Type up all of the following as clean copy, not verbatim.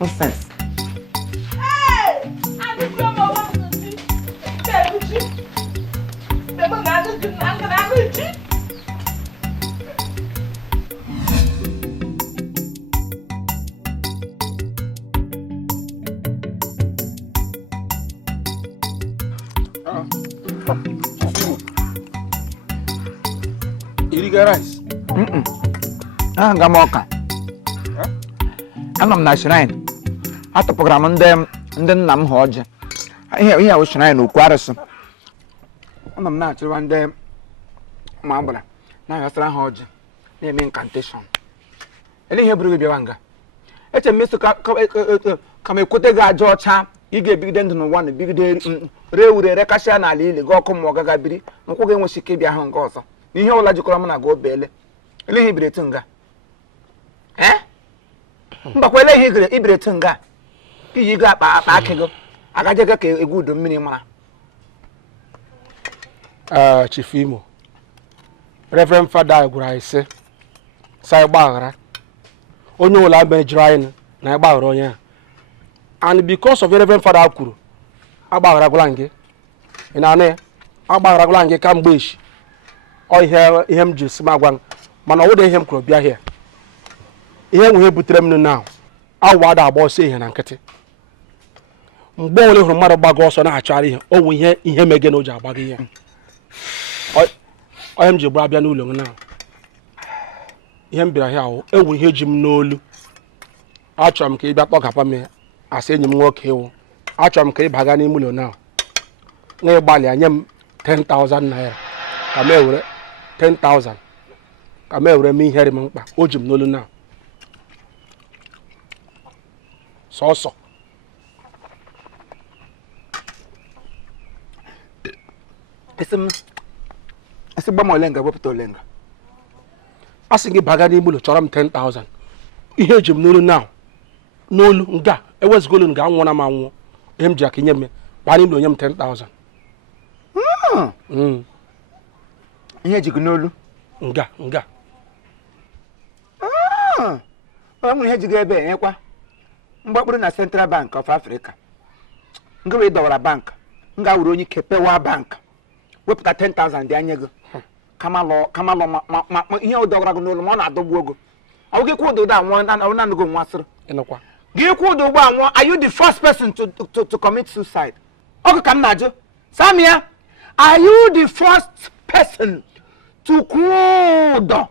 Nonsense. Rice. Gamoka. I'm not shrine. At the program and then Nam Hodge. I hear was shrine of Quarterson. I'm not one day, Mambra. Now I found Hodge. Name incantation. Any Hebrew Bianga. It's a Mr. Come a Kotega George. You get big dent on one big day. Rew the Recashana Lily, go come Mogagabri, no cooking when she came behind Gosa. You hear logical man go belly. Ele Hebretunga. Eh? But when he Hebretunga, you got back ago. I got a good minimum. Chief Imo. Reverend Father Grace. Saibara. Onyo la be drying na ba ya. And because of Reverend Father Akuru, agbara gulange. Ina ne agbara gulange kambesh. O him just magwan. Mana wo de him kro bia here. Ihe we butrem no now. Awada abo say ihe na nkete. Mgbe ole huru mmadụ gbago ọsọ na achara ihe. O wo ihe mege no ja agbago ihe. O him je bra bia n'ụlọ na. Ihe mbira here o ewu ihe ji m n'olu. Achọrọ m ka ị bịa kpọkapa m asị enyi m nwoke ewu. Achọrọ m ka ị baga n'ime ụlọ na. Na ịgbalị anye m 10,000 naira. Ka m ewere 10,000. Ka m ewere m ihe rị m mkpa. O ji m n'olu na. So. Ese bamo lenga wepụta lenga. Asị gị baga n'ime ụlọ chọrọ m 10,000. Ihe eji m n'olu now. N'olu nga ewezugolo nga anwụ na m anwụ. Ihe m ji aka nye m ba n'ime ụlọ nye m 10,000. Ihe eji gị n'olu nga. Ọ nwere ihe eji gị ebe enyekwa. Mgbakpụrụ na Central Bank of Africa. Nga wee dọwara bank. Nga wuru onye kepewa bank. Wepụta 10,000 dị anya gị. Kama lọ ihe o dọwara gị n'olu ma ọ na-adọgbu ogo. Ọ gị kwụdụ ụda anwụ na ndụgo nwasịrị. Ịnụkwa. Gị kwụdụ ụgbọ anwụ, are you the first person to commit suicide? Ọgụ ka m na-ajụ. Samia, are you the first person to kwụdụ?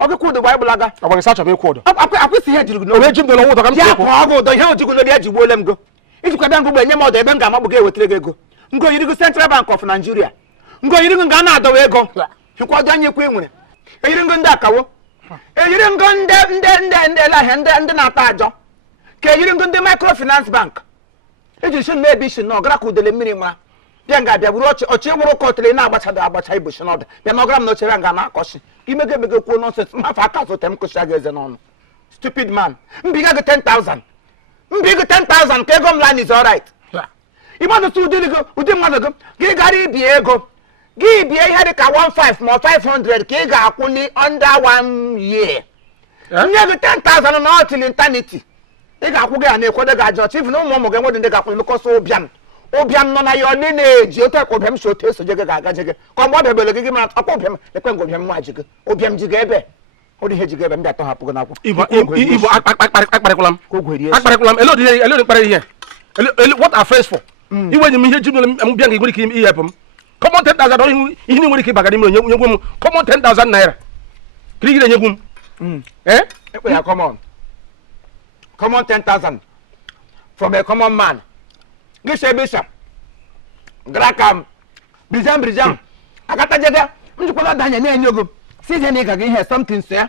Ọgụ kwụdụ gba ịbụlaga. Ọ gbara sacha m ịkwụdụ. Akwụsị ihe jiri gị n'olu. Onye ji m dọrọ ụdọ ka m si Ya ekwu. kwụọ ọgụ ụdọ ihe ojigo n'olu ya jigbuole m go. Ijikwa bịa ngụgbe enye m ọdọ ebe m ga-amagbu gị ewetara gị ego. Ngo yiri gị Central Bank of Nigeria. Ngo yiri gị nga na-adọwa ego. Nkwado anya ekwe nwere. Eyiri ngụ ndị akawo. Eyiri ngụ ndị elahịa ndị na-ata ajọ. Ka eyiri ngụ ndị microfinance bank. Eji shi na ebe ishi na ọgara ka udele mmiri mara. Bịa nga bịa buru ọchị nwụrụ kọtịrị na-agbacha ibu shi n'ọdụ. Bịa na ọgara m n'ochere nga na-akọshi. Imege kwuo nonsense mmafe aka zote m kụchia gị eze n'ọnụ. Stupid man. Mbiga gị 10,000. Mbiga 10,000 ka ego m line is alright. Ịmadụ tụ ụdị mmadụ gị. Gị gara ibie ego. Gị bie ihe dị ka 15 ma 500 ka ị ga-akwụli under 1 year. Nye gị 10,000 na ọtịl eternity. Ị ga-akwụ gị ya na-ekwede gị ajọ chief na ụmụ gị nwedị ndị ga-akwụli mekọsọ ụbịam nọ na ya ọ na-eji otu ekwe ụbịam si otu esoje gị ga-agaje gị ka mgbe ọ bịabele gị mara ọkwa ụbịam ekwe ngụ ụbịam nwa ji gị ụbịam ji gị ebe ọ dị ihe ji gị ebe m bịa tọhapụ gị n'akwụ Igbo akparịkwala m. Akparịkwala m. Elodi kparị ihe. What are friends for? Iwe ji m ihe ji m bịa nga nwere ike ihepụ m. Come on 10,000 ihe ni nwere ike baga n'ime nyegwu m. Come on 10,000 naira. Kiri gị nyegwu m. Ekwe ya come on 10,000 from a common man. Gisha Grakam Brijam Akata Jaga Mjukola Danya Nyogo. Season nigga give her something, sir.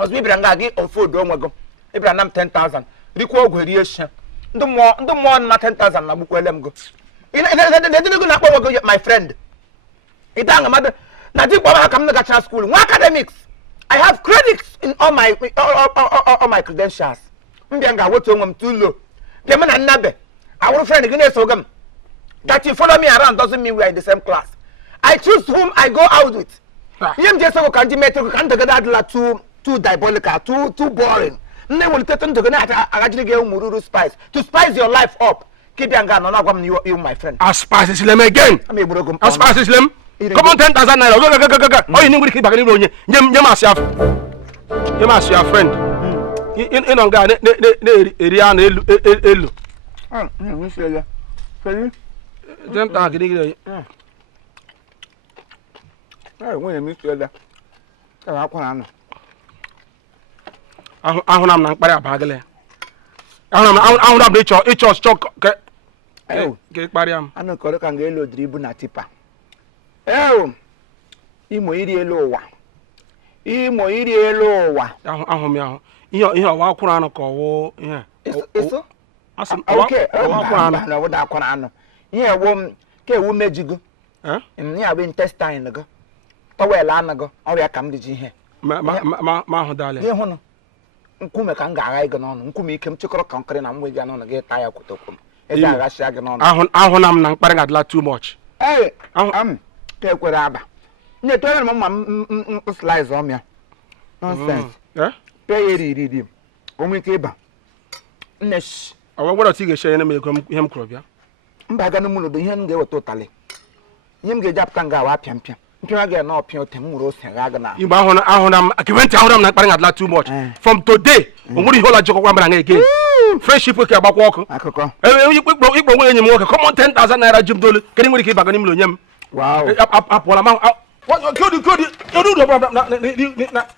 As we bring a on food don't go. Ibrahim 10,000. Requo variation. The more not 10,000 Nabukwelem go. They didn't go up my friend. It down a mother. Najib Baba come to school. Academics. I have credits in all my credentials. Mbianga what to too low. Yemen and Nabe. Our friend again so gum. That you follow me around doesn't mean we are in the same class. I choose whom I go out with. You just go can't make too diabolical, too boring. They will take them to actually get Mururu spice to spice your life up. Keep your gun on you, my friend. As spices them again. As spices them. Come on, 10,000 naira. Go. Oh, you need to keep back in the you must your friend. In on God, Rian Elu. Them targeting. I want to meet you there. I'm not by a bagale. I'm not it's choke. Oh, get Mariam. I'm not correct and yellow dribuna tipa. Oh, Imo Lowa. Imo Lowa. I'm here, walk around a call. Yeah. Okay, I would have gone. Yeah, woman, woman, jigo. And near intestine ago. Oh, well, Anago, or I come to here. Ma, darling. Yeah, Hono. Nkume kanga aiga non nkumi kem chikoro kankere na mwe gano na get tire kutokum eza ga shaga non ahụ na m na mkparị gadla too much ke kwere aba nye to na mama slice on ya nonsense pe ri o mu ke ba nesh awa gwara ti ga share na me kom ihe m kwuru bịa mba ga no mu no do ihe m ga eweto tale ihe m ga japta nga wa piam mpia ga na opia otem muro ose ga na igba ahụ na akiventi ahụ na m na mkparị gadla too much from today onwere ihe ọla jikọkwa mara nga again friendship ke agbakwa ọkụ akụkọ ikpo nwere enyi m nwoke come on 10,000 naira jim dolu kedụ nwere ike ịbaga n'ime onye m wow apụọla ma kodi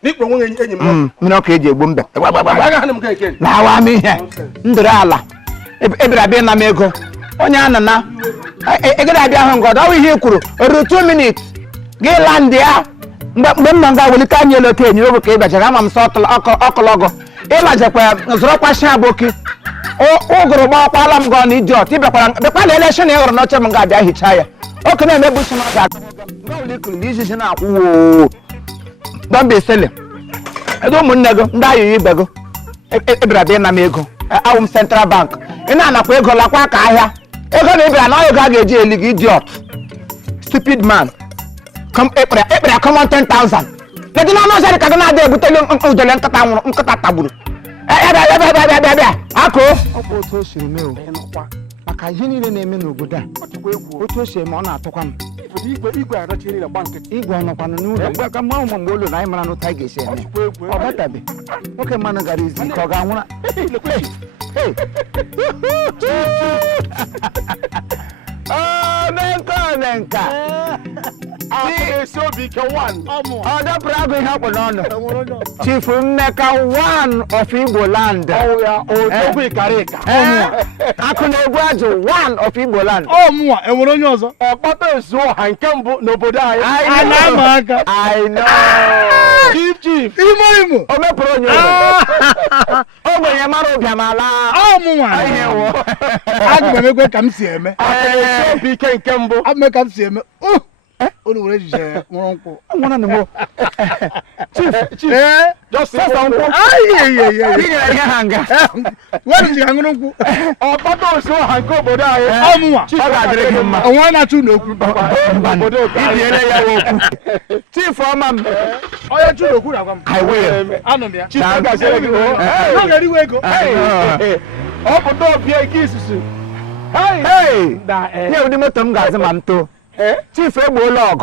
n'ikpo nwere enyi m mmiri ọkụ eji egbu mbe agaghị m nke eke na awa m ihe ndịrị ala ebere abịa na m ego onye anana egere abịa ahụ ngọdọ ọ ihe kwuru oru 2 minutes gị land ya mgbe m nọ nga welite anya elu oke enyi ogo ka ị bịachara ama m sọ ọkọlọgọ ịlajekwa zụrọkwa shi aboki ụgụrụ gbakwala m gọ na idiot ịbịakwala elekshon ị hụrụ n'oche m ga-abịa hichaa ya oke na-emebu shi maka ikuru ijiji na-akwụ dọmbe sele edo ụmụnne gị ndị ayụghị ibe gị ebere abịa na m ego awụ m central bank ị na-anakwa ego lakwa ka ahịa ego na ịbịara na ọyụ ga ga-eji eli gị idiot stupid man ekpere common 10,000 kedu na ọnụ ọzọ ka gị na-adị ebutele udele nkịta tagburu bịa akụ ọkwa otu o siri mee maka ihe niile na-eme n'obodo a otu o si eme ọ na-atụkwa m igwe ọnọkwanụ n'ụlọ mgbe mgbe ụlọ na anyị mara n'ụta anyị ga-esi eme ọ batabe nwoke mmanụ gara izu ike ọ ga-anwụra Menka Other Prago happen on Chief Mecca 1 of Igbo land. Oh, yeah, I can graduate 1 of Igbo land. Oh, more, and we're on yours. Papa so hankambo nobody. I know. Chief, Imo. Oh, my pro. Oh, my Yamaro Gamala. Oh, more. I'm going to come see me. I'm going to come see me. Oh. Already uncle. I want to know. Chief, just say uncle. What is your uncle? Oh, Papa, so uncle, but I want not to know. Chief, I will. I know. Chief, hey, open door, be a kiss. Hey, yeah, the motor guys, man, too. Chief Ebo log.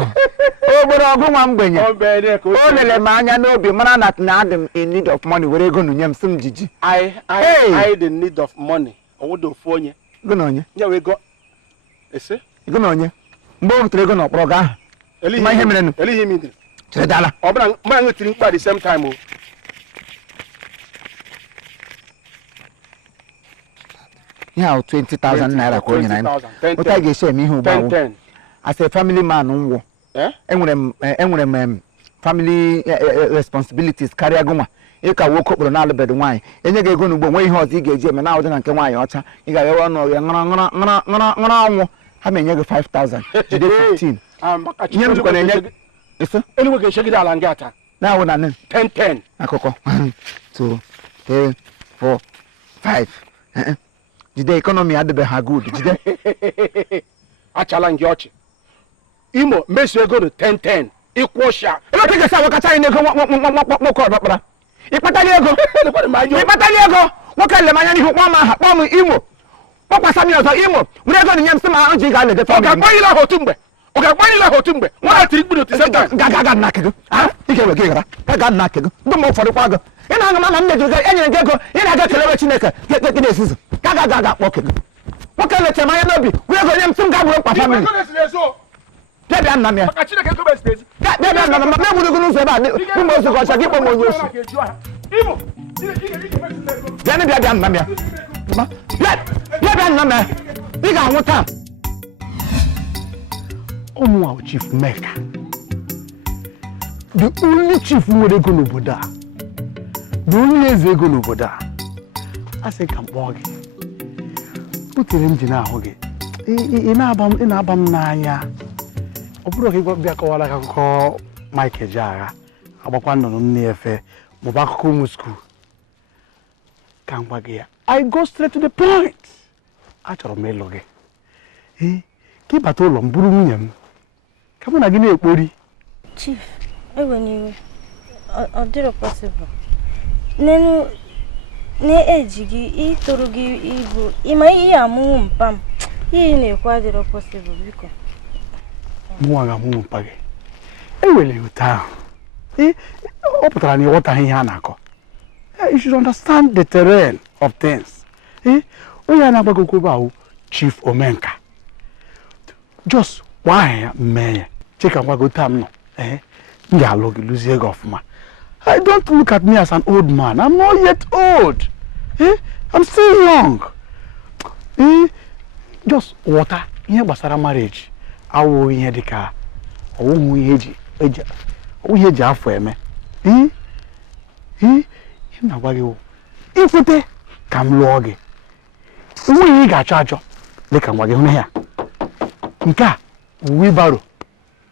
Ogo one benny. Only mania no be man at Nadam in need of money. We're going to yam some Gigi. I the need of money. I would do for you. Good on you. Yeah, we got. Is it? Good on you. Both Dragon or Proga. My him to the dollar. I'm going to think by the same time. Yeah, 20,000 naira coin. What I say me who 10. As a family man, family responsibilities carry a goma. You can walk up on all bed wine. And you're going to go away hot, you get Jim and out and come my yacht. You got one or how many 5,000? Today 15. Anyway, can shake it out and get her. Now, 10. A coco 2, 3, 4, 5. The economy had to be good. achala gị ọchị Imo meso ego no 10-10 ịkwụsha ebe ka ga-asa wakacha anyị n'ego nwoke ọdọkpara ịkpatali ego nwoke lem anya n'ihu kpọọ m aha kpọọ m Imo kpọkwasa m ọzọ Imo were ego nye m sị ma ji ga na-edefe ọ ga-agbanyela ha otu mgbe nwa ha tiri mkpụrụ otu senta gaga na akịgụ ike wege gara gaga na akịgụ ndị ma ụfọdụ kwa gị ị na-aṅụ ma m mejụrụ gị enyere gị ego ị na-aga kelewe Chineke gị na-esizi gaga kpọ kịgụ nwoke lecha m anya n'obi were ego nye m sị m gaa gburu mkpa famili bịa nna m ya bịa nna m ma egburugo n'ụzọ ebe a ụmụ ozi gị ọcha gị kpọ m onye osi bịa nna m ya bịa nna m ya ị ga-anwụ taa ụmụ Chief Meka the only chief nwere ego n'obodo a the only eze ego n'obodo a asị ka m kpọọ gị butere m ji n'ahụ gị ị na-aba m n'anya ọ bụrụ ka ị bịa kọwara ka akụkọ Mike Ejeagha agbakwa nnụnụ nne efe maọbụ akụkọ ụmụ skuul ka m gwa gị ya I go straight to the point achọrọ m ịlụ gị ka ị bata ụlọ m bụrụ nwunye m ka mụ na gị na-ekpori Chief eweniwe ọ dịrọ possible nenu na-eji gị itoru gị ibu ịma ihe amụmụ mpa m ihe na-ekwu adịrọ possible biko mụnwa ga-amụmụ mpa gị ewere otu ahụ ọ pụtara na ịghọtaghị ihe a na-akọ you should understand the terrain of things onye a na-agbagokwu ebe ahụ Chief Omenka just gbaa ya mmee ya cheka ngwago taa m nọ m ga-alụ gị lụzie gị ọfụma I don't look at me as an old man. I'm not yet old. I'm still young. Just water. Ihe gbasara marriage. Awụ ihe dịka ọwụhụ ihe eji afọ eme. Na-agwa gị ikwete ka m lụọ gị. Enweghị ị ga-achọ achọ dịka ngwa gị hụ ya. Nke a wheelbarrow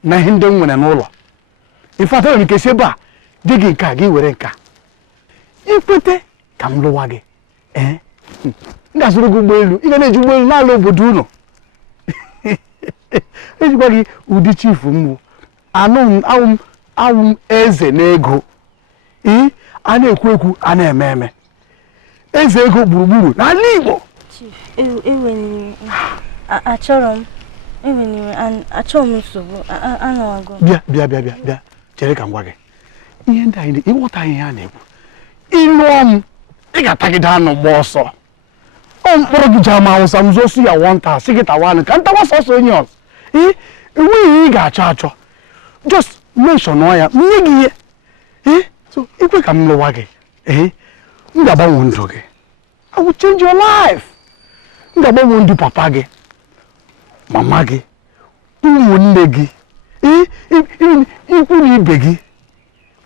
na ihe ndị m nwere n'ụlọ. Ife nwere ike si ebe a dị gị nke a gị were nka ikwete ka m lụwa gị m ga-azụrụ gị ụgbọelu ị ga na-eji ụgbọelu n'ala obodo unu ejikwa gị ụdị chief m bụ awụ m eze n'ego a na-ekwu ekwu a na-eme eme eze ego gburugburu n'ala Igbo achọrọ m nsogbu anawago bịa chere ka m gwa gị ihe ndị anyị ịghọta ihe a na-ekwu ịlụọ m ị ga-atagide anụ gba ọsọ ọ mkpọrọ gị ji ama awụsa m zosu ya wọnta sị gị tawanụ ka ntawa sọsọ onye ọzọ enweghị ị ga-achọ achọ just mention ya nye gị ihe so ikwe ka m lụwa gị m ga-agbanwe ndụ gị I will change your life m ga-agbanwe ndụ papa gị mama gị ụmụnne gị ikwu na ibe gị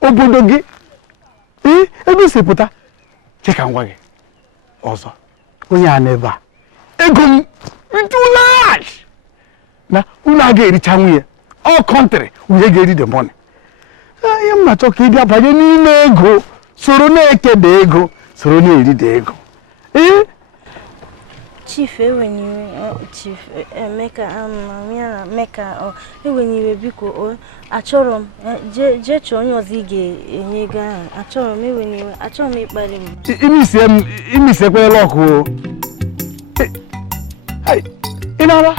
obodo gị ebe isi pụta cheka ngwa gị ọzọ onye a n'ebe a ego m too large na unu a ga-ericha nwunye all country nwunye ga-eri the money ihe m na-achọ ka ị bịa banye n'ime ego soro na-ekeda ego soro na-eride ego Chief Chief Meka eweniwe biko achọrọ m jee chọọ onye ọzọ ị ga-enye ego ahụ achọrọ m eweniwe achọrọ m ịkparị m imisekwerela ọkụ ị nara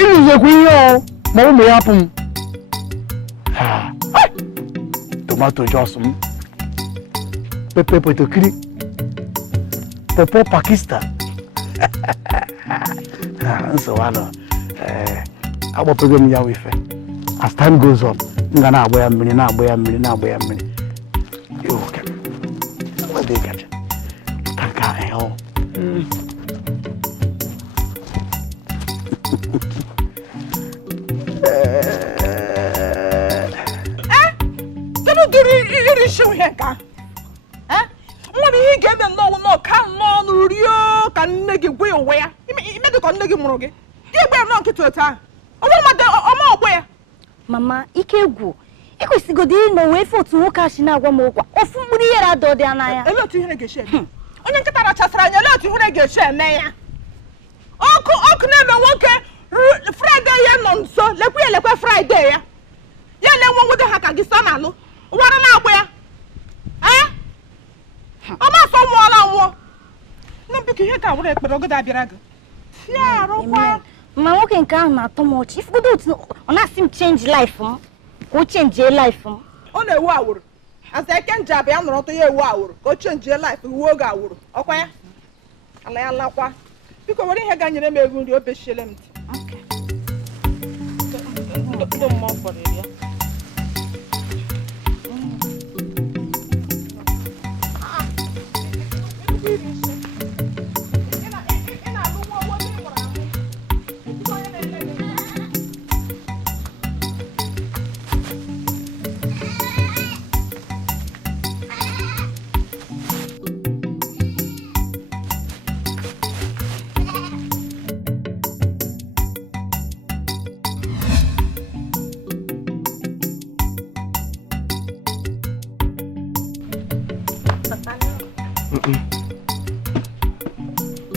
ịrụzekwa ihe ma ụmụ ya hapụ m tomato jos m pepe potokiri popo Pakistan nsogbu agbapego m ya wife as time goes on m ga na-agba ya mmiri na-agba ya mmiri na-agba ya mmiri kedu dịrị iri shi ihe nka nwere ihe ga-eme nnọọ ka nnọọ n'urio ka nne gị gwe onwe ya imedụ ka nne gị mụrụ gị igwe ya nọ nkịtị otu ahụ ọma ọgwụ ya mama ike gwụ ikwesịgodo ị nọ wee fe otu nwoke a si na-agwa m ụkwa ofu mkpụrụ ihe adọ dị n'anya ele otu ihe ga-esi eme onye nkịta rachasịrị anya ele otu ihe ga-esi eme ya ọkụ na-eme nwoke awụrụ ekpere oge dabịara gị ya arụkwa ma nwoke nke ahụ na-atọ m ọchị ifugodo otu ọ na-asị m change life m ka o change life m ọ na-ewu awụrụ aza eke nji abịa nọrọ ọtọ ya ewu awụrụ ka o change life iwu oge awụrụ ọkwa ya ala ya lakwa biko were ihe ga-nyere m ego nri o bechiele m ntị ndị mmụọ fọrọ ya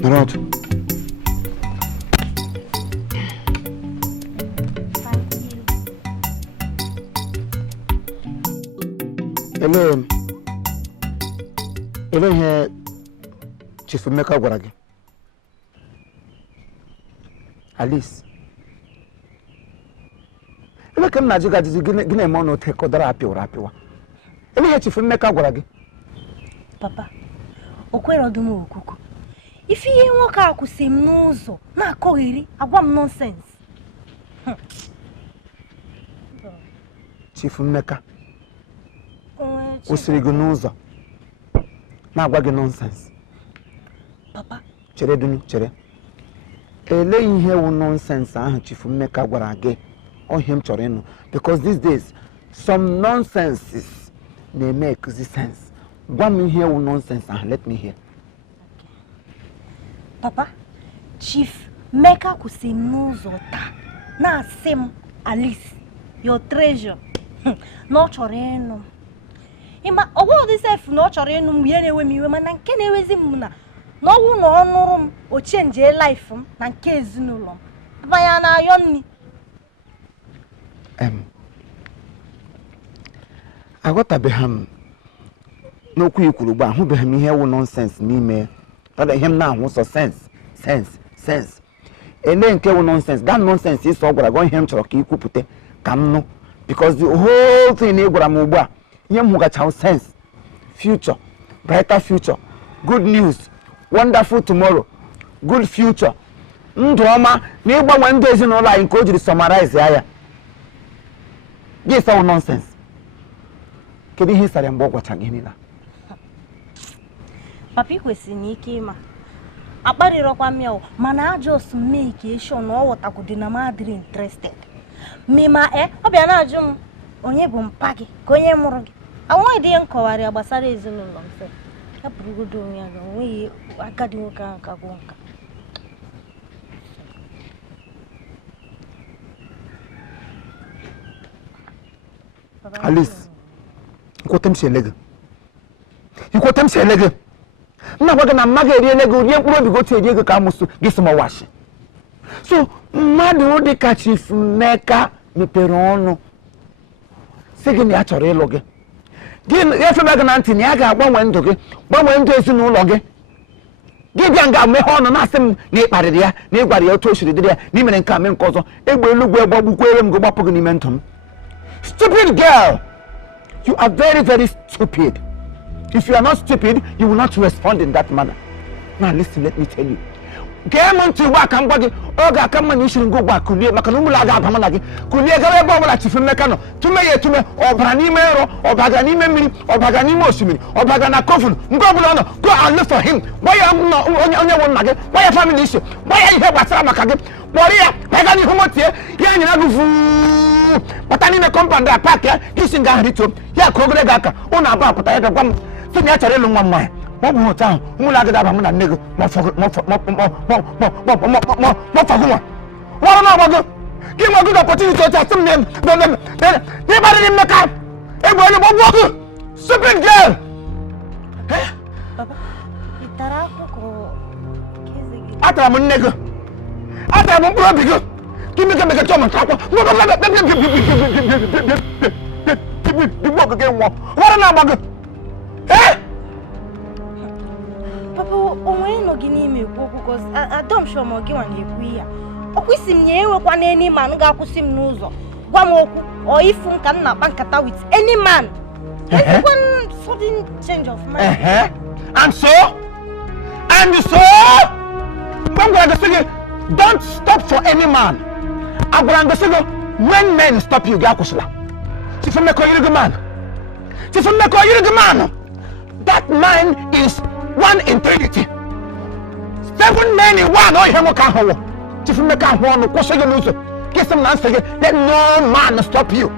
Not. Ele here Chief Emeka gwara gị. Alice. Ele ka m na-ajụ gị ajụjụ gị na-eme ọnụ ote kọdara apịwa. Ele ihe Chief Emeka gwara gị. Papa, o kwere ọdụm okuku. Ife ihe nwoke a kwụsị m n'ụzọ na-akọgheri agwa m nonsense. Chief Emeka kwụsịrị gị n'ụzọ na-agwa gị nonsense. Papa, chere dunu chere. Ele ihe wụ nonsense ahụ Chief Emeka gwara gị ọhịa m chọrọ ịnụ because these days some nonsenses na-make sense. Gwa m ihe wụ nonsense ahụ, let me hear. Papa, Chief Emeka kwụsị m n'ụzọ taa na-asị m Alice, your treasure. Na ọ chọrọ ịnụ. Ịma ọgwụ dị sef na ọ chọrọ ịnụ m ihe na-ewe m iwe mana nke na-ewezi m na ọnwụ na ọ nụrụ m o change life m na nke ezinụlọ m. Papa ya na-ayọ nni. Aghọtabeghị m n'okwu ikwuru ugbu a, ahụbeghị m ihe wụ nonsense n'ime ya. Ihe m na-ahụ sọ sense. Ele nke wụ nonsense, that nonsense ịsọ ọ gwara gị ihe m chọrọ ka ị kwupụta ka m nụ because the whole thing ị gwara m ugbu a ihe m hụgacha sense, future, brighter future, good news, wonderful tomorrow, good future, ndụ ọma na ịgbanwe ndụ ezinụlọ anyị nke o jiri summarize ya. Gị sọ nonsense. Kedu ihe sara mgbe ọ gwacha gị niile? Papa kwesịrị n'ike ịma akparịrọkwa m ya mana ajọ make na ọ ghọtakwụdị na m adịrị interested. Mima ọ bịa na-ajụ m onye bụ mpa gị ka onye mụrụ gị. Anwaghị dị nkọwarị ya gbasara ezinụlọ m fe. Ya bụrụgodo onwe ya na onweghị agadi nwoke ahụ ka gwụ nka. Alice, ikwotem si ele gị. Nna gwa gị na mma ga-eriele gị onye mkpụrụ obi gotu eri ego ka amụsụ gị sị m washi. So mmadụ dị ka Chief Emeka mepere ọnụ sị gị na ya chọrọ ịlụ gị. Gị efebe gị na ntị na ya ga-agbanwe ndụ gị, gbanwee ndụ ezinụlọ gị. Gị bịa nga meghe ọnụ na-asị m na ị kparịrị ya, na ị gwara ya otu o siri dịrị ya, na ị mere nke a mee nke ọzọ. Egbe elugwu gbagbukwere m gị gbapụ gị n'ime ndụ m. Stupid girl! You are very, very stupid. If you are not stupid, you will not respond in that manner. Now listen, let me tell you. Game on to work and body. Oga come on, you shouldn't go back. Kulia, Makanumula, Pamanagi. Kulia, Gababa, Chief Mecano. To me, or Branimero, or Baganime, or Baganimo Simi, or Bagana Kofun. Go and look for him. Why am not on your one nugget? Why a family issue? Why are you here with Samaka? Warrior, Bagani Homotia, Yan, but I need a compound that pack, kissing Garito, Ya Kogregaka, Una Bapa, Signature long one mile. What more town? Who like that? I'm not nigga. More for what am I? Give me a good opportunity to tell some name. Nobody didn't make up. Everybody walk. Stupid girl. Papa, I'm a nigga. I'm a brother. Give me a German talk. What am I? Papa, onwe no gi n'ime ekwu because Adam show mo gi wan ekwu ya. Okwisi m nye enwekwa na any man ga-akwụsị m n'ụzọ. Gwa m okwu o ifu m ka nna akpa nkata with any man. One sudden change of mind. And so? Don't stop for any man. When men stop you, that man is one in Trinity. 7 men in one. Let no man stop you.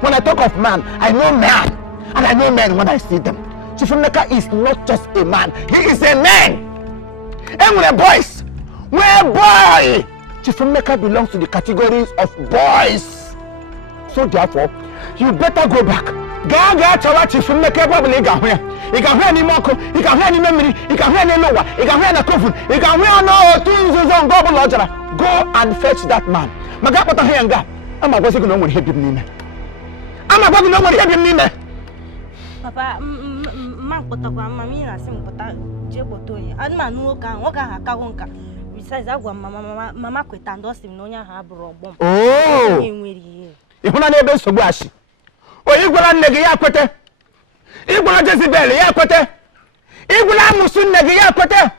When I talk of man, I know man. And I know men when I see them. Chifumeka is not just a man. He is a man. And we're boys. We're boy. Chifumeka belongs to the categories of boys. So therefore, you better go back. Gaga chawa Chifumeka probably got here. You can hear any moko, you can hear any memory, you can hear any lower, you can hear any coffin, you can hear no things on Gobble Lodger. Go and fetch that man. Magapata Hanga. I'm a bossy no one help him. I'm a bossy no one help him. Papa, man pota kwa mami na sim pota jebo toyi. Ani manu oka haka wonka. Besides agwa mama kweta ndo sim no nya ha bro bom. Oh. Ihuna na ebe sogbu ashi. Oyigwala nnege ya kwete. Igwala Jezebel ya kwete. Igwala amusu nnege ya kwete.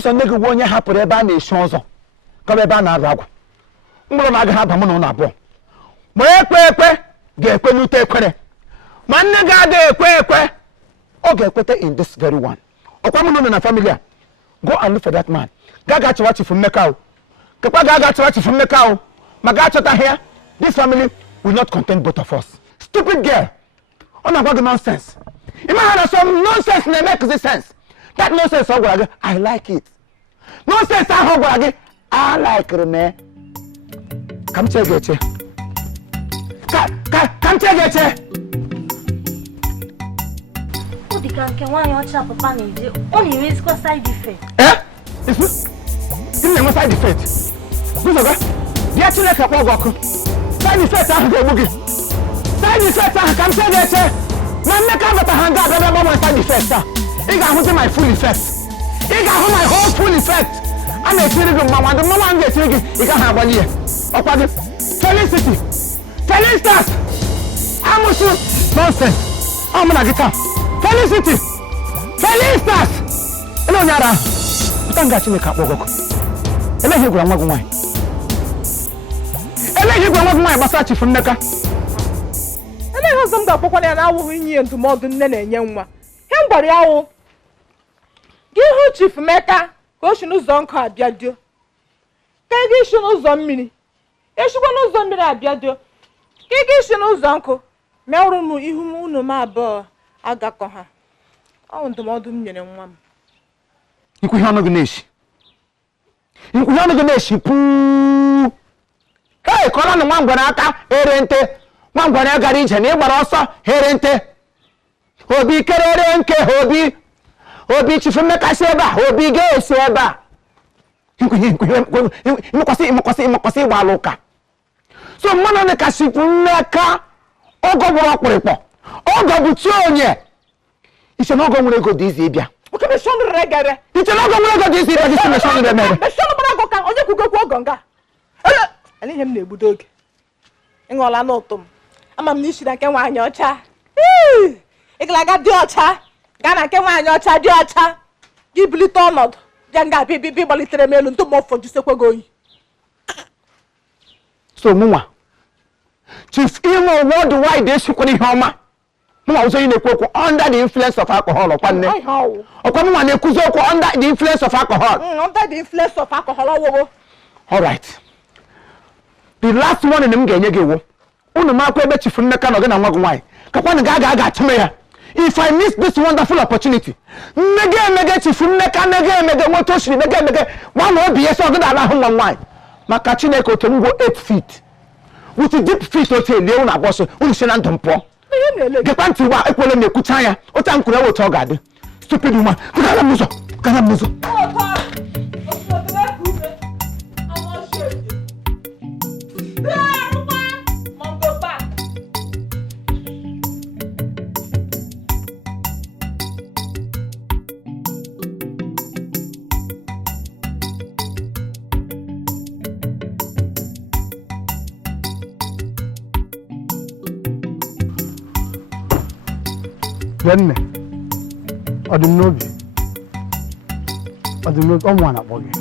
So nnege wo nya hapụrụ ebe a na-eshi ọzọ. Ka ebe a na-arụ agwa. Mgboro na aga ha ba mu na abụọ. Ma ekwe ga-ekwe n'ute ekwere. Man ga ekwe o ga-ekwete in this very one. Okwa mu no na family a. Go and look for that man. Gaga chwa Chifumeka o. Kekwa gaga chwa Chifumeka o. Maga chota here. This family will not contain both of us. Stupid girl. On about the nonsense. Imagine some nonsense that makes this sense. That nonsense I like it. Nonsense I like it, man. Come check it. Come check it. The can one your chap papa ni only risk side effect. It's no side effect. Who's that? You actually like a walk. Side effect I go boogie. Side effect I come say that. Man make out a hand up about side effect. He got my full effect. He got my whole full effect. I'm a serious mama. The mama I'm getting he can have 1 year. Okay. Felicity. Felicitas. I'm nonsense. I'm gonna get up. Felicity! Felicitas! Hello, Nyara. Utanga chine ka bogoko. Ele hegura nwa gwa. Ele hegura nwa gwa basa Chifumeka. Ele ho ga akpokwa na awu nyi ntumodu nne na enye nwa. He mgbari awu. Gi hu Chifumeka ka o shi n'ụzọ nkọ abiadio. Ka gi shi n'ụzọ mmiri. Eshikwa n'ụzọ mmiri abiadio. Ka gi shi n'ụzọ nkọ. Mewuru mu ihu mu unu ma abụọ. Agakọ ha. Ọ ndụmọdụ m nyere nwa m. Nkwu ihe ọnụ gị na-eshi puu. Hey, kọrọ na nwa ngwere aka ere nte. Nwa ngwere gara ije na ịgbara ọsọ ere nte. Obi kerere nke Obi Chifumeka si ebe a. Obi ga-esi ebe a. Ịmụkwasị ịgba alụ ụka. So mmanụ na ka Chifumeka ogo gburu ọkpụrịkpọ. Ogo bụ chi onye. Iche na ogo nwere ego dị izi ịbịa. Oke me shonu regere. Iche na ogo nwere ego dị izi ịbịa gị si me shonu remere. Me shonu bara ogo ka onye kwugokwu ogo nga. Ele ihe m na-egbudo oge. Ịṅụọla n'ụtụ m. Ama m na isi na nke nwaanyị ọcha. Ị ga-aga dị ọcha. Gaa na nke nwaanyị ọcha dị ọcha. Gị bilite ọnọdụ. Ya nga bi gbalitere m elu ntụ m ọfọ jisekwe gị oyi. So mụnwa. Chief Imo worldwide esikwana ihe ọma. Mụnwa ụzọ ị na-ekwu okwu under the influence of alcohol ọkwa nne. Ọkwa mụnwa na-ekwuzi okwu under the influence of alcohol. Under the influence of alcohol ọwụwụ. All right. The last one m ga-enye gị iwu. Unu makwa ebe Chifumeka nọ gị na nwa gị nwaanyị. Kakwanụ ga achụme ya. If I miss this wonderful opportunity, mege Chifumeka mege nwoke oshiri mege nwa obi ya sọ gị na-arahụ nwa nwaanyị. Maka Chineke otu ngwo 8 feet. With the deep feet otu elie unu abọsọ unu si na ndụ mpụọ. Gekwa ntị ugbu a ekwele m ekwucha ya otu a nkwuru otu ọ ga-adị. Stupid woman, gara m ụzọ. Friend, or the nobi. Or the nobi, on one up again.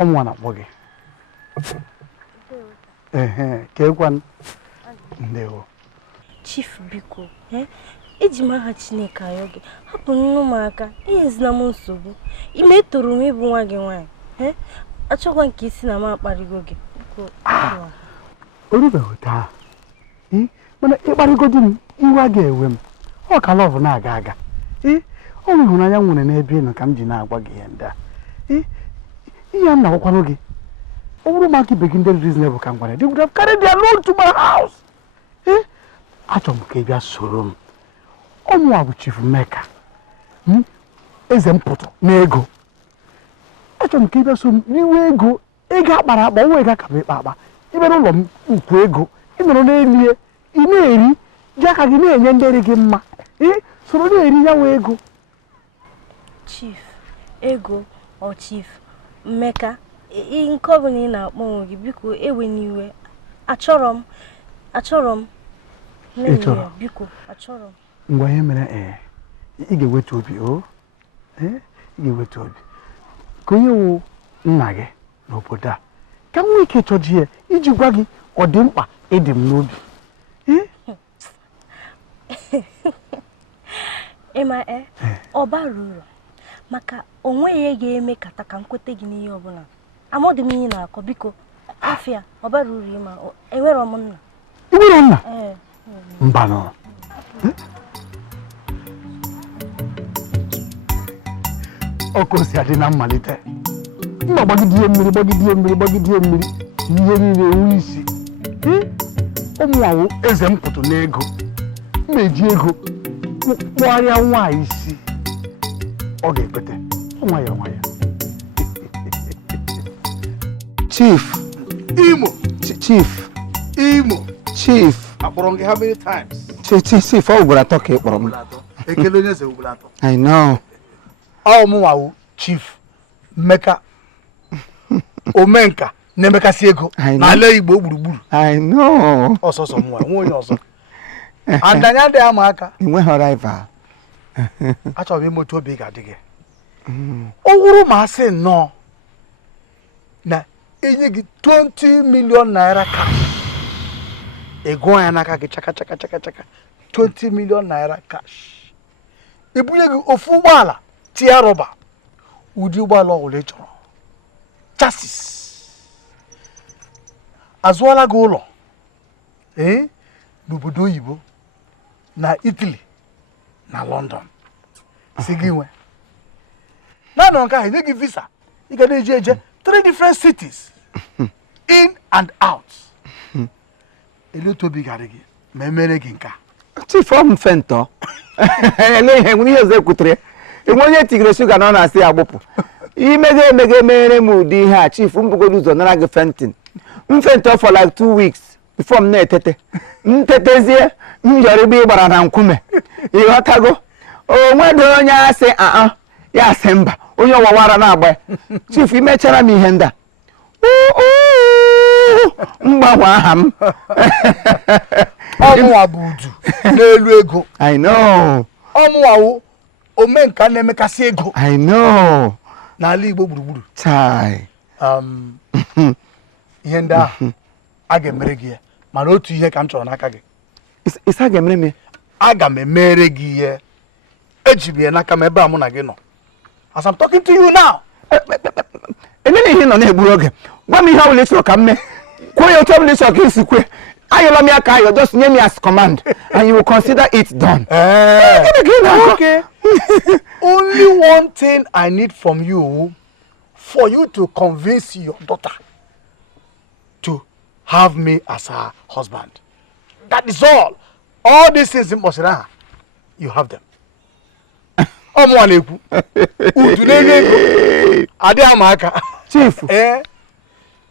On one up again. One. Chief Biko, ejima ha Chineke ayoge. Hapụ nnu m aka. Ihe zina m nsogbu. Ime toro m ịbụ nwa gị nwaanyị. Achọkwa nke isi na m akparigo gị. Orubeghị taa. Mana ịkparịgo di m iwe a ga-ewe m. Ọ ka lọvụ na-aga aga. Ọ bụ ịhụnanya nwere n'ebe ị nọ ka m ji na-agwa gị ihe ndị a. Ihe a na-agwakwanụ gị. Ọ bụrụ ma aka ibe gị ndị reasonable ka m gwara, they would have carried their load to my house. Achọrọ m ka ị bịa soro m. Ọmụwa bụ Chief Meka. Eze mpụtụ n'ego. Achọrọ m ka ị bịa soro m n'iwe ego. Ego akpara akpa, ọnwa ego akaba ịkpa akpa. Ibe n'ụlọ m ukwu ego. Ị nọrọ n'elie, ị na-eri, ji aka gị na-enye ndị eri gị mma. Soro na-eri ya wee ego. Chief, ego or Chief Meka, nke ọ bụla ị na-akpọ onwe gị, biko ewe n'iwe. Achọrọ m. Biko, achọrọ m. Ngwa ihe mere ị ga-eweta obi ị ga-eweta obi ka onye wụ nna gị n'obodo a ka m nwee ike chọji ya iji gwa gị ọ dị mkpa ịdị m n'obi Ịma ọ bara uru maka onwe ihe ga-eme kata ka m kweta gị n'ihe ọbụla. Amọdụ m ihe na-akọ biko afịa ọ bara uru ịma enwere m nna. Ị nwere nna? Mbanụ. Ọkụ si adị na mmalite. Mma gbagidie mmiri. Ihe niile ewu isi. Ụmụnwawo eze mpụtụ n'ego. Mmeji ego kpụgharịa nwaanyị isi. Ọ ga-ekwete. Nwa ya. Chief. Imo. Chief. Imo. Chief. Akpọrọ gị how many times? Chief, ọ gwara atọ ka ị kpọrọ m. Ekele onye eze ugboro atọ. I know. Ọmụnwawo Chief Meka Omenka na-emekasị ego n'ala Igbo gburugburu. I know. Ọsọsọ nwa nwe onye ọzọ. Andanya dị ama aka. Inweghị rival. Achọrọ m imotu obi ga-adị gị. Ọ wụrụ ma asị nnọọ na enye gị 20 million naira cash. Ego ya n'aka gị chaka 20 million naira cash. Ebunye gị ofu ụgbọala tia rọba ụdị ụgbọala ọbụla ị chọrọ. Chassis. Azụọla gị ụlọ n'obodo oyibo na Italy na London. Si gị nwe. Naanị nke ahụ enye gị visa. Ị ga na-eje 3 different cities in and out. Eletu obi gara gị ma emere gị nka. Chief, ọ m fentọ. Ele ihe nwere ihe ọzọ ekwutere. Enwe onye tigre shuga na ọ na-asị ya gbụpụ. Imege mere m ụdị ihe a Chief mbugolu ụzọ nara gị fentin. M fentọ for like 2 weeks before m na-etete. M tetezie m yọrọ igbe ịgbara na nkume. Ịghọtago? Onwe dị onye asị ya asị mba. Onye ọwawara na-agba. Chief imechara m ihe ndị a. Mgbanwe aha m. Ọmụwa bụ udu n'elu ego. I know. Ọmụwawo Omenka na-emekasị ego. I know. N'ala Igbo gburugburu. Chai. Ihe ndị ahụ a ga-emere gị ya mana otu ihe ka m chọrọ n'aka gị. Isa ga-emere m. Aga m emere gị ihe. Eji m ya n'aka m ebe a mụ na gị nọ. As I'm talking to you now. Emere ihe nọ na-egburu oge. Gwa m ihe ọ bụla ị chọrọ ka m mee. Kwuo ya otu ọ bụla ị chọrọ ka isi kwe. Ayọla m ya ka ayọ, just name me as command and you will consider it done. Okay. Only one thing I need from you for you to convince your daughter to have me as her husband. That is all. All these things in Mosira, you have them. Chief.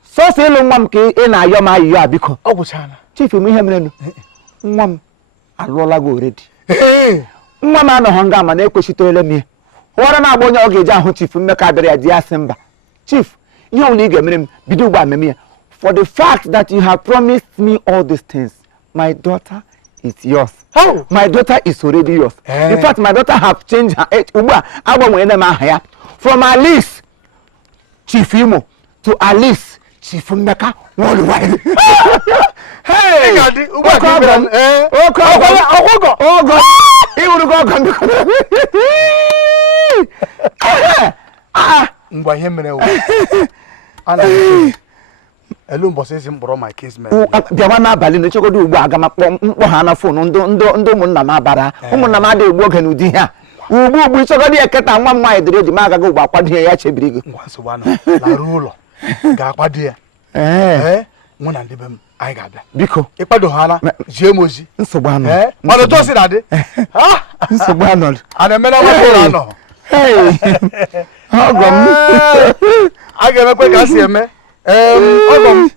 So say lo nwam ke e na ayo ma ayo abiko. Obuchana. Chief mu ihe mere no. Nwam alụọla go already. Nwam anọ hanga ma na ekwesitole mi. Wara na agba onye ọ ga-eji ahụ Chief Mmeka abịara ya di asị mba. Chief, You only get me bidu ba me for the fact that you have promised me all these things. My daughter is yours. How? My daughter is already yours. Eh. In fact, my daughter have changed her age. From Alice Chief Imo to Alice Chief Mecca worldwide. Hey! Ngwa ihe mere o. Elu mbosi ezi mkpọrọ my case man. Bịawa n'abalị na echegodo ugbu a aga m mkpọ ha na fon ndị ụmụnna m abara. Ụmụnna m adịghị egbu oge n'ụdị ihe a. Ugbu ichegodo eketa nwa m nwaanyị dịrị eji m agaghị ugbu akwado ihe ya chebiri gị. Ngwa nsogbu anọ larụ ụlọ ga-akwado ya. Mụ na ndị be m anyị ga-abịa. Biko ịkwado ha na jie m ozi. Nsogbu anọ. Ọnụ to si na dị. Nsogbu anọ. Ana emela nwa anọ. Ọgọ m. A ga-emekwe ka si eme. Ọgọ m.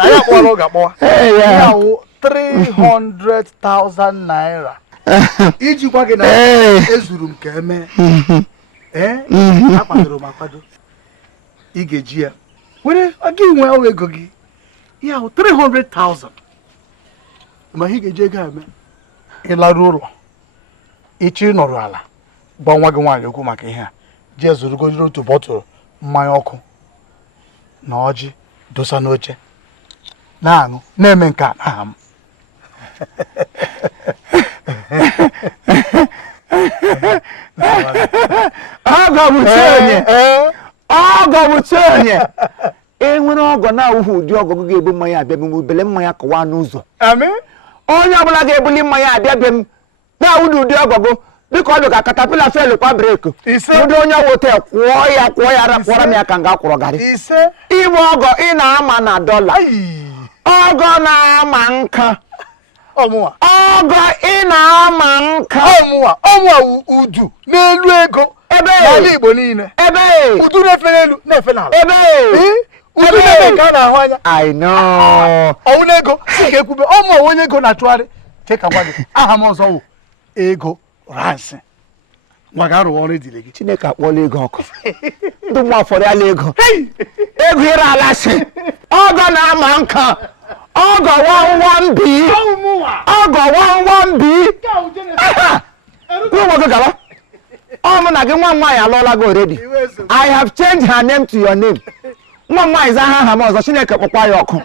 Anyị akpọrọ ga-akpọwa. Ya wụ 300,000 naira. Iji gwa gị na ezuru m ka eme. Akwadoro m akwado. Ị ga-eji ya. Were aga inwe ọwa ego gị. Ya wụ 300,000. Ma ị ga-eji ego eme. Ịlarụ ụlọ. Ịchị nọrọ ala. Gwa nwa gị nwaanyị okwu maka ihe a. Jee zụrụgojiri otu bọtụlụ mmanya ọkụ na ọjị dosa n'oche na-aṅụ na-eme nke a n'aha m. Ọgọ bụ chi onye. Enwere ọgọ na-awụghị ụdị ọgọ ga-ebu mmanya abịa m ubele mmanya kọwa n'ụzọ. Onye ọbụla ga-ebuli mmanya abịa bịa m na-awụdị ụdị ọgọgụ biko ọ dị ka katapila felu kwa breki. Ndị onye wote kwụọ ya rapụọra m ya ka nga kwụrụ garị. Ịbụ ọgọ ị na-ama na dọla. Ọgọ na-ama nka. Ọgọ ị na-ama nka. Ọmụwa udu n'elu ego n'ala Igbo niile. Udu na-efe n'elu na-efe n'ala. Udu na-eme nke a na-ahụ anya. I know. Ọwụ n'ego si ga-ekwube ọmụ onye ego na-atụgharị. Cheka gwa gị aha m ọzọ wụ ego ransi. Nwa ga-arụwa ọrụ edile gị. Chineke akpọla ego ọkụ. Ndị mma fọrọ ya ego. Ego ire ala si. Ọgọ na-ama nka. Ọgọ 11B. Ọgọ 11B. Kwụọ gị gaba. Ọmụ na gị nwa nwaanyị alụọla gị already. I have changed her name to your name. Nwa nwaanyị za aha m ọzọ Chineke kpọkwa ya ọkụ.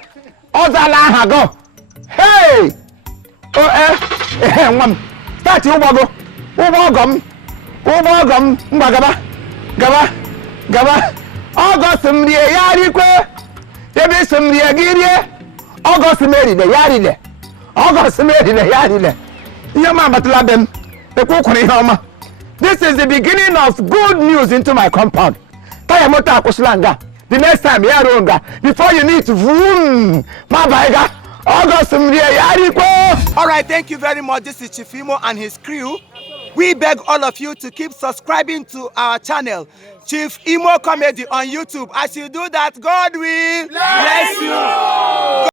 Ọ zala aha gị. Hey! Nwa m. Start ụgbọgụ. Ụgbọ ọgọ m mgba gaba. Ọgọ si m rie ya rikwe. Ebe isi m rie gị rie. Ọgọ si m erile ya rile. Ọgọ si m erile ya rile. Ihe m abatala be m. Ekwu kwuru ihe ọma. This is the beginning of good news into my compound. Taya moto akwụsịla nga. The next time ya ruo nga. Before you need to vroom. Ma baiga. Ọgọ si m rie ya rikwe. All right, thank you very much. This is Chief Imo and his crew. We beg all of you to keep subscribing to our channel, Chief Imo Comedy on YouTube. As you do that, God will bless you.